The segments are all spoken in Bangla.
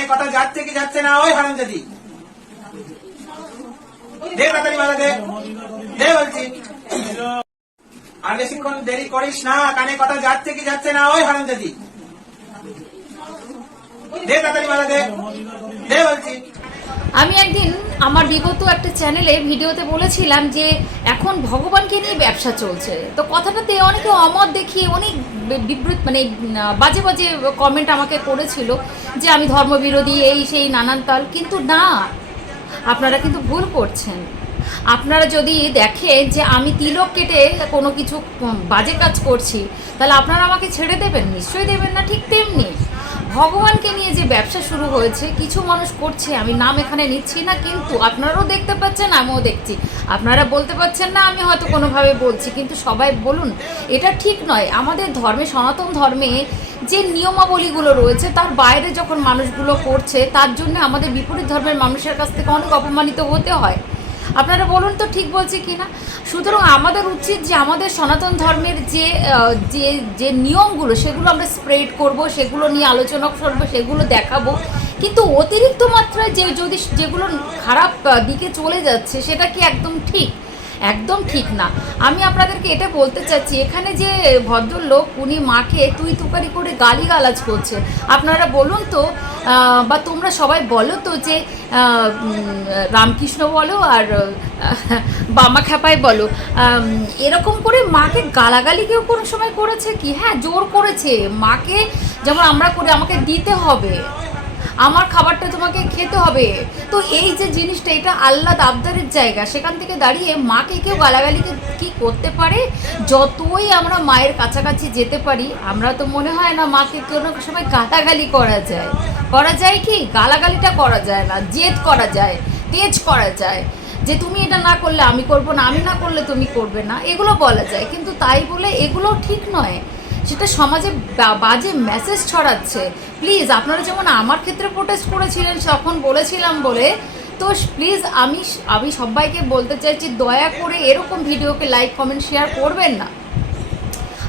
কানে কথা যাচ্ছে কি যাচ্ছে না, ওই হারাম জাতি। আর বেশিক্ষণ দেরি করিস না, কানে কথা যাচ্ছে কি যাচ্ছে না, ওই হারাম জাতি। দে তাড়াতাড়ি মালা দে বলছি। আমি একদিন আমার বিগত একটা চ্যানেলে ভিডিওতে বলেছিলাম যে এখন ভগবানকে নিয়ে ব্যবসা চলছে। তো কথাটাতে অনেকে অমত দেখিয়ে অনেক বিবৃত মানে বাজে বাজে কমেন্ট আমাকে করেছিল যে আমি ধর্মবিরোধী, এই সেই নানান তাল। কিন্তু না, আপনারা কিন্তু ভুল করছেন। আপনারা যদি দেখেন যে আমি তিলক কেটে কোনো কিছু বাজে কাজ করছি, তাহলে আপনারা আমাকে ছেড়ে দেবেন? নিশ্চয়ই দেবেন না, ঠিক তেমনি। ভগবানকে নিয়ে যে ব্যবসা শুরু হয়েছে, কিছু মানুষ করছে, আমি নাম এখানে নিচ্ছি না, কিন্তু আপনারাও দেখতে পাচ্ছেন, আমিও দেখছি। আপনারা বলতে পারছেন না, আমি হয়তো কোনোভাবে বলছি, কিন্তু সবাই বলুন, এটা ঠিক নয়। আমাদের ধর্মে, সনাতন ধর্মে যে নিয়মাবলীগুলো রয়েছে, তার বাইরে যখন মানুষগুলো করছে, তার জন্য আমাদের বিপরীত ধর্মের মানুষের কাছ থেকে অনেক অপমানিত হতে হয়। আপনারা বলুন তো ঠিক বলছি কি না সুতরাং আমাদের উচিত যে আমাদের সনাতন ধর্মের যে যে যে নিয়মগুলো, সেগুলো আমরা স্প্রেড করব, সেগুলো নিয়ে আলোচনা করব, সেগুলো দেখাবো। কিন্তু অতিরিক্ত মাত্রায় যে যদি, যেগুলো খারাপ দিকে চলে যাচ্ছে, সেটা কি একদম ঠিক? একদম ঠিক না। আমি আপনাদেরকে এটা বলতে চাচ্ছি, এখানে যে ভদ্রলোক উনি মাকে তুই তুকারি করে গালিগালাজ করছে, আপনারা বলুন তো বা তোমরা সবাই বলো তো যে রামকৃষ্ণ বলো আর বামা খ্যাপাই বলো এরকম করে মাকে গালাগালি কেউ কোনো সময় করেছে কি? হ্যাঁ জোর করেছে। মাকে যেমন আমরা করে, আমাকে দিতে হবে। আমার খাবারটা তোমাকে খেতে হবে। তো এই যে জিনিসটা, এটা আল্লাহ আবদারের জায়গা। সেখান থেকে দাঁড়িয়ে মাকে কেউ গালাগালিকে কি করতে পারে? যতই আমরা মায়ের কাছাকাছি যেতে পারি, আমরা তো মনে হয় না মাকে কোনো সময় গালাগালি করা যায়। করা যায় কি? গালাগালিটা করা যায় না, জেদ করা যায়, তেজ করা যায়। যে তুমি এটা না করলে আমি করব না, আমি না করলে তুমি করবে না, এগুলো বলা যায়। কিন্তু তাই বলে এগুলো ঠিক নয়। সেটা সমাজে বাজে মেসেজ ছড়াচ্ছে। প্লিজ আপনারা যেমন আমার ক্ষেত্রে প্রোটেস্ট করেছিলেন, তখন বলেছিলাম বলে, তো প্লিজ আমি আমি সবাইকে বলতে চাইছি, দয়া করে এরকম ভিডিওকে লাইক কমেন্ট শেয়ার করবেন না।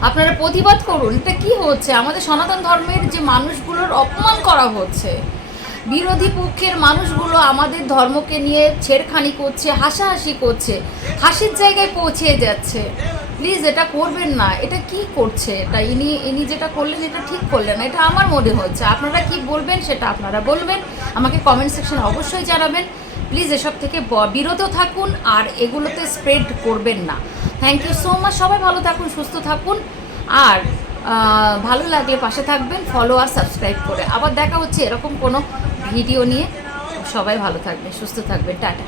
আপনারা প্রতিবাদ করুন, এটা কি হচ্ছে? আমাদের সনাতন ধর্মের যে মানুষগুলোর অপমান করা হচ্ছে। বিরোধী পক্ষের মানুষগুলো আমাদের ধর্মকে নিয়ে ছেড়খানি করছে, হাসাহাসি করছে, হাসির জায়গায় পৌঁছে যাচ্ছে। প্লিজ এটা করবেন না, এটা কি করছে? এটা ইনি ইনি যেটা করলেন, এটা ঠিক করলেন না, এটা আমার মনে হচ্ছে আপনারা কি বলবেন সেটা আপনারা বলবেন, আমাকে কমেন্ট সেকশনে অবশ্যই জানাবেন। প্লিজ এসব থেকে বিরত থাকুন আর এগুলোতে স্প্রেড করবেন না। থ্যাংক ইউ সো মাচ সবাই ভালো থাকুন, সুস্থ থাকুন। আর ভালো লাগলে পাশে থাকবেন ফলো আর সাবস্ক্রাইব করে। আবার দেখা হচ্ছে এরকম কোনো ভিডিও নিয়ে। সবাই ভালো থাকবে সুস্থ থাকবেন, টাটা।